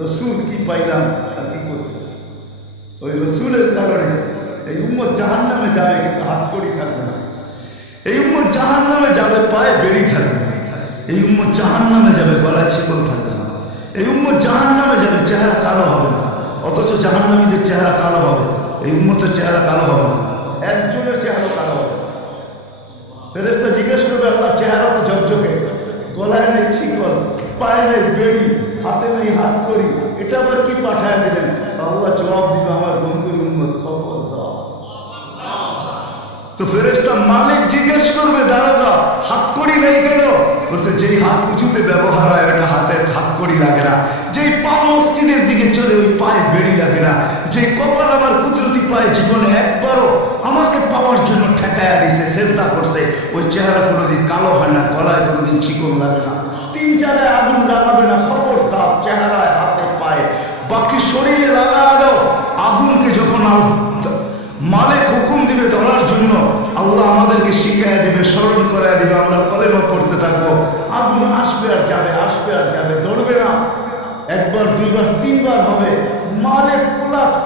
রসুল কি পাইলাম আর কি করতেছে। ওই রসুলের কারণে এই উম্মত জাহান্নামে যাবে, কিন্তু হাত কড়ি থাকবে না। এই উম্মত জাহান্নামে যাবে, পায়ে বেড়ি থাকবে না। এই উম্মত জাহান্নামে যাবে, গলায় শিকল থাকবে না। এই উম্মত জাহান্নামে যাবে, চেহারা কালো হবে না। অথচ জাহান্নামীদের চেহারা কালো হবে, এই উম্মতের চেহারা কালো হবে না। একজনের চেহারা কালো হবে। ফেরেশতা জিজ্ঞেস করবে, আল্লাহ চেহারা তো ঝকঝকে, গলায় নেই শিকল, পায়ে নেই বেড়ি, হাতে নেই হাত করি, এটা আবার কি পাঠায় দিলেন? আল্লাহ জবাব দিবে, আমার বন্ধুর উম্মত, খবর দাও। তো ফেরেশতা মালিক জিজ্ঞেস করবে, দারোগা হাত কড়ি নেই কেন? বলছে, যেই হাত উঁচুতে ব্যবহার হয় ওটা হাতের হাত কড়ি লাগে না। যেই পা মসজিদের দিকে চলে ওই পায়ে বেড়ি লাগে না। যে কপাল আমার কুদরতি পায়ে জীবনে একবারও আমাকে পাওয়ার জন্য ঠেকায়া দিছে, সেজদা করছে, ওই চেহারা কোনোদিন কালো হয় না, গলায় কোনোদিন চিকন লাগে না, 3 জায়গায় আগুন লাগাবে না। খবরদার, চেহারায় হাতে পায়ে, বাকি শরীরে লাগা দাও। আগুনকে যখন মালিক হুকুম দিবে ধরার জন্য, আল্লাহ আমাদেরকে শিখাইয়া দিবে, স্মরণ করাইয়া দিবে, আমরা কলেমা পড়তে থাকবো। আগুন আসবে আর যাবে, আসবে আর যাবে, ধরবে না। একবার, দুইবার, 3 বার হবে। মালিক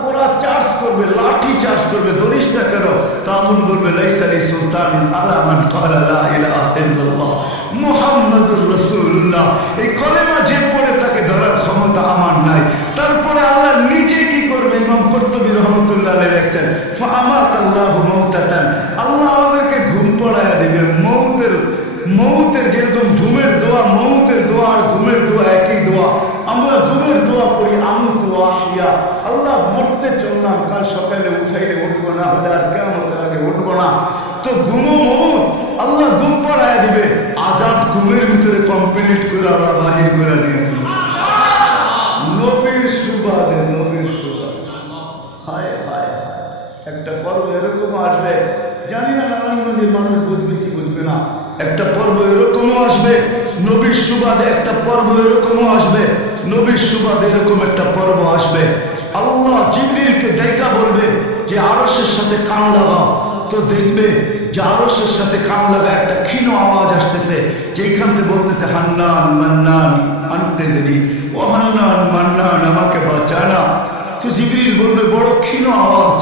কোরা চার্জ করবে, লাঠি চার্জ করবে, ধরিস না কেন? তা আগুন বলবে, লাইসা লি সুলতানুন আলা মান ক্বালা লা ইলাহা ইল্লাল্লাহ মুহাম্মাদুর রাসূলুল্লাহ। এই কলেমা যে পড়ে তাকে ধরার ক্ষমতা আমার নাই। তারপরে আল্লাহ নিজে কি করবে? ইমাম কুরতুবী রাহমাতুল্লাহ আলাইহি লেখেন, ফাআমাতাল্লাহু মাউতাতান, আল্লাহ আমাদেরকে ঘুম পড়ায়া দিবে। মৌতের যেরকম ঘুমের দোয়া, মৌতের দোয়া আর ঘুমের দোয়া একই দোয়া। আমরা ঘুমের দোয়া পড়ি, আমুতু আহিয়া, আল্লাহ মরতে চললাম, কাল সকালে উঠাইলে উঠবো না, হলে আর কিয়ামতের আগে উঠবো না। তো ঘুমো মৌত, আল্লাহ ঘুম পড়ায়া দিবে। আজাব ঘুমের ভিতরে কমপ্লিট করে আল্লাহ বাহির করে নিয়ে নবীর সুবাদে, নবীর সুবাদে। হায় হায়, একটা পর্ব এরকম আসবে, জানি না নারায়ণগঞ্জের মানুষ বুঝবে কি বুঝবে না। একটা পর্ব এরকমও আসবে নবীর সুবাদে, একটা পর্ব এরকমও আসবে নবীর সুবাদে, এরকম একটা পর্ব আসবে। আল্লাহ জিবরিলকে ডাইকা বলবে যে আরশের সাথে কান লাগাও। তো দেখবে যে আরশের সাথে কান লাগা একটা ক্ষীণ আওয়াজ আসতেছে, যেখান থেকে বলতেছে, হান্নান মান্নান আনতে দেরি, ও হান্নান মান্নান আমাকে বাঁচানা। তো জিবরিল বলবে, বড় ক্ষীণ আওয়াজ।